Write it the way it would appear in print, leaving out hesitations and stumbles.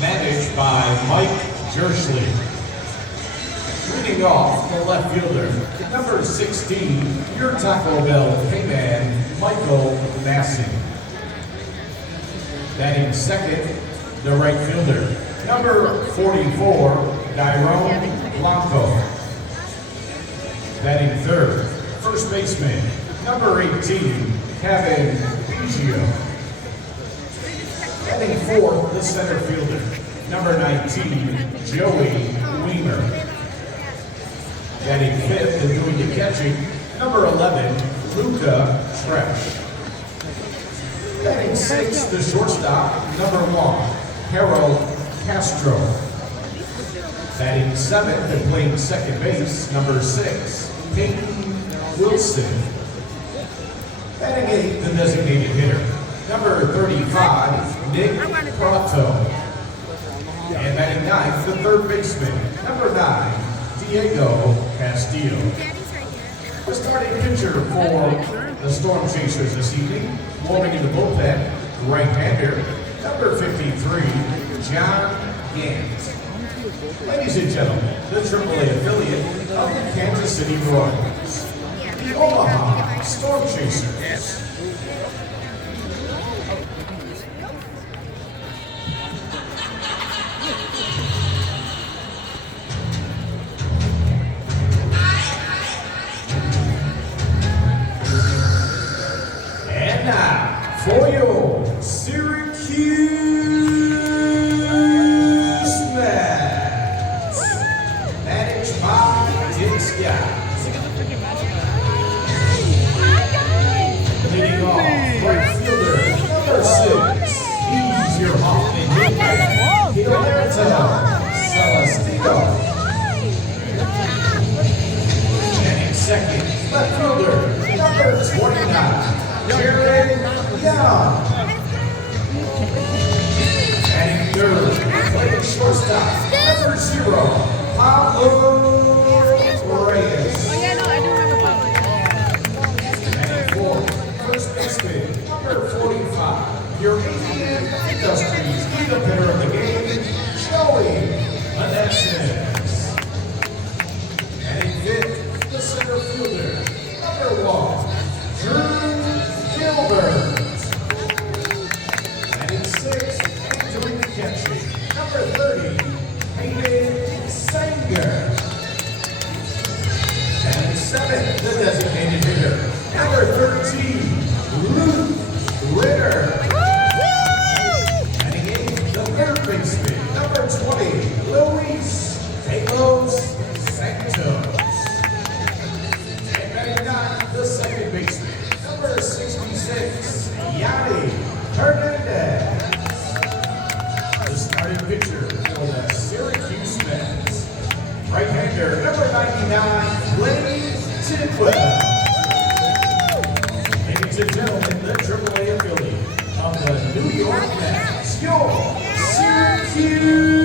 managed by Mike Jersley. Leading off the left fielder, number 16, your Taco Bell K-Man, Michael Massey. Batting second, the right fielder, number 44, Dyrone Blanco. Batting third, first baseman, number 18, Kevin Biggio. Batting fourth, the center fielder, number 19, Joey Weimer. Batting fifth and doing the catching, number 11, Luca Tresh. Batting sixth, the shortstop, number 1, Harold Castro. Batting seventh and playing second base, number 6, Peyton Wilson. Batting eighth, the designated hitter, number 35, Nick Prato. And batting ninth, the third baseman, number 9, Diego Castillo. The starting pitcher for the Storm Chasers this evening, warming in the bullpen, right-hander, number 53, John Gant. Ladies and gentlemen, the AAA affiliate of the Kansas City Royals, the Omaha Storm Chasers. And now, for your Syracuse Mets, managed by Dick Scott. Leading off, right fielder, number 6, he's your Hoffman hitman, Gilberto Celestino. And second, left fielder, number 29, Jared Young. And third, playing shortstop, number 0, Pablo Reyes. And fourth, first baseman, number 45, your Indian Industries leadoff hitter of the game, Joey Meneses. And fifth, the center fielder, number 1, Drew Gilbert. And in sixth, and doing the catching, number 30, Hayden Sanger. And in seventh, the designated hitter, number 13, Ruth Ritter. And in eighth, the third baseman, number 20, Luis Carlos Santos. And batting ninth, the second baseman, number 66, Yanni Hernandez. The starting pitcher for the Syracuse Mets, right-hander, number 99, Blaine Tidwell. Ladies and gentlemen, the AAA affiliate of the New York Mets, your Syracuse